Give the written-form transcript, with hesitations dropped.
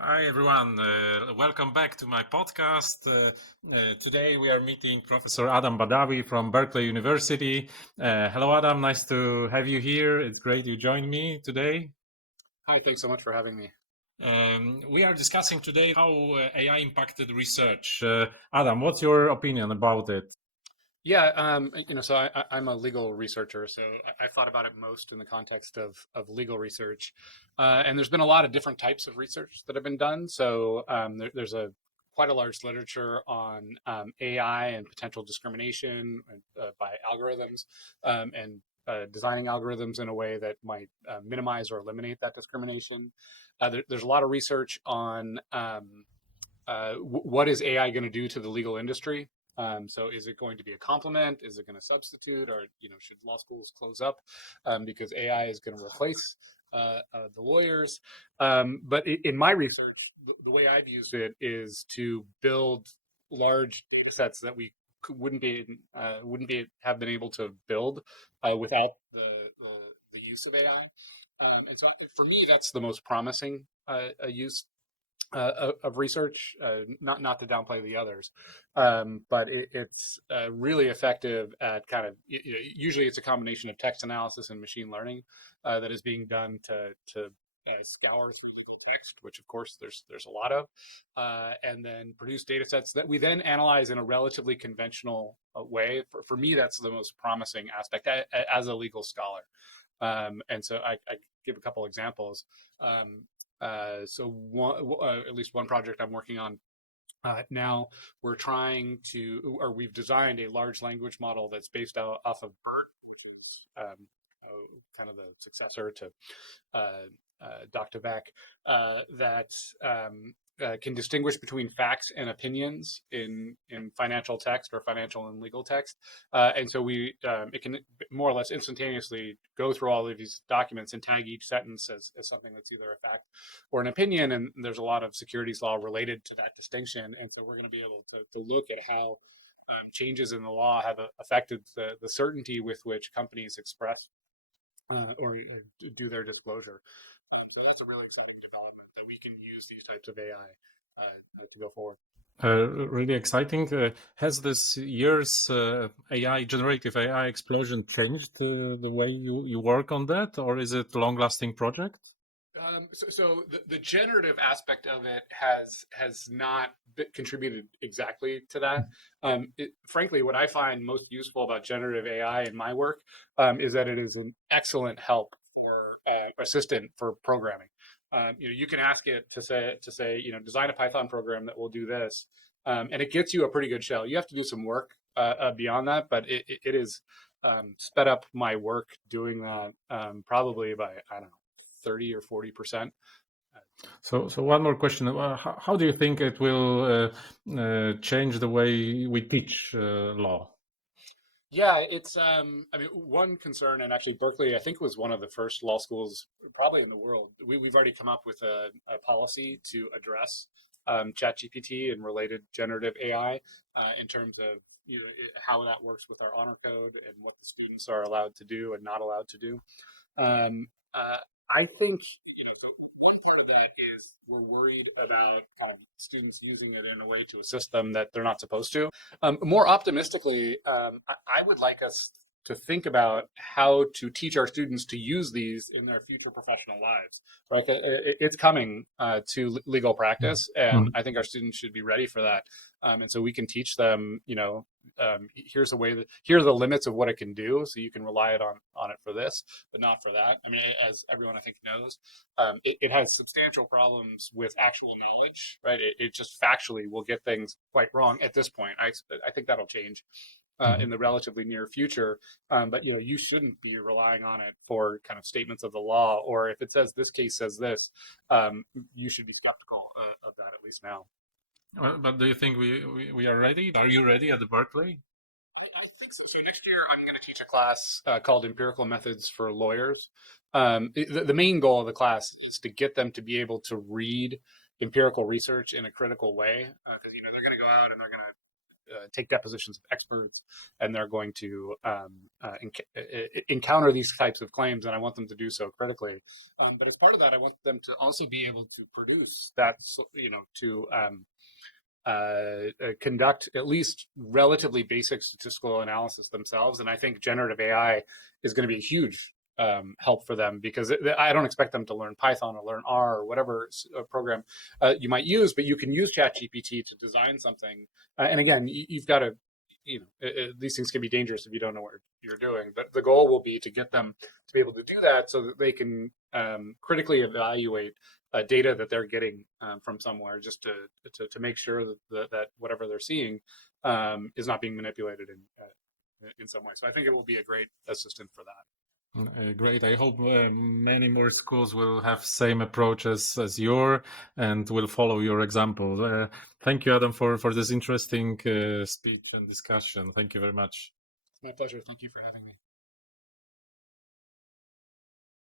Hi everyone, welcome back to my podcast. Today we are meeting Professor Adam Badawi from Berkeley University. Hello Adam, nice to have you here. It's great you joined me today. Hi, thanks so much for having me. We are discussing today how AI impacted research. Adam, what's your opinion about it? Yeah, I'm a legal researcher, so I thought about it most in the context of legal research. And there's been a lot of different types of research that have been done. So there's quite a large literature on AI and potential discrimination by algorithms and designing algorithms in a way that might minimize or eliminate that discrimination. There's a lot of research on what is AI going to do to the legal industry. So is it going to be a complement? Is it going to substitute? Or should law schools close up because AI is going to replace the lawyers? But in my research, the way I've used it is to build large data sets that we wouldn't have been able to build without the use of AI. And so for me, that's the most promising use of research, not to downplay the others, but it's really effective at kind of usually it's a combination of text analysis and machine learning that is being done to scour through legal text, which of course there's a lot of, and then produce data sets that we then analyze in a relatively conventional way. For me, that's the most promising aspect as a legal scholar. And so I give a couple examples. At least one project I'm working on now, we've designed a large language model that's based off of BERT, which is kind of the successor to Dr. Beck, that can distinguish between facts and opinions in financial text or financial and legal text. And so it can more or less instantaneously go through all of these documents and tag each sentence as something that's either a fact or an opinion. And there's a lot of securities law related to that distinction. And so we're going to be able to look at how changes in the law have affected the certainty with which companies express or do their disclosure. So that's a really exciting development that we can use these types of AI to go forward. Really exciting. Has this year's AI, generative AI explosion changed the way you work on that, or is it a long-lasting project? So the generative aspect of it has not contributed exactly to that. Frankly, what I find most useful about generative AI in my work is that it is an excellent help or assistant for programming. You can ask it to say, design a Python program that will do this, and it gets you a pretty good shell. You have to do some work beyond that, but it is sped up my work doing that probably by, I don't know, 30 or 40%. So one more question. How do you think it will change the way we teach law? Yeah, it's one concern, and actually Berkeley, I think, was one of the first law schools probably in the world. We've already come up with a policy to address ChatGPT and related generative AI in terms of how that works with our honor code and what the students are allowed to do and not allowed to do. Um, I think so one part of that is we're worried about students using it in a way to assist them that they're not supposed to. More optimistically, I would like us to think about how to teach our students to use these in their future professional lives. Right, it's coming to legal practice, and Mhm. I think our students should be ready for that. And so we can teach them, here's the way that here are the limits of what it can do, so you can rely on it for this, but not for that. I mean, as everyone I think knows, it has substantial problems with actual knowledge, right? It just factually will get things quite wrong at this point. I think that'll change in the relatively near future. But you shouldn't be relying on it for kind of statements of the law, or if it says this case says this, you should be skeptical of that at least now. But do you think we are ready? Are you ready at the Berkeley? I think so. So next year, I'm going to teach a class called Empirical Methods for Lawyers. The main goal of the class is to get them to be able to read empirical research in a critical way, because they're going to go out and they're going to take depositions of experts, and they're going to encounter these types of claims, and I want them to do so critically. But as part of that, I want them to also be able to produce that, to conduct at least relatively basic statistical analysis themselves. And I think generative AI is going to be a huge help for them, because I don't expect them to learn Python or learn R or whatever program you might use, but you can use ChatGPT to design something. And again, you've got to, these things can be dangerous if you don't know what you're doing. But the goal will be to get them to be able to do that so that they can critically evaluate data that they're getting from somewhere, just to make sure that whatever they're seeing is not being manipulated in some way. So I think it will be a great assistant for that. Great. I hope many more schools will have same approaches as your and will follow your example. Thank you, Adam, for this interesting speech and discussion. Thank you very much. It's my pleasure. Thank you for having me.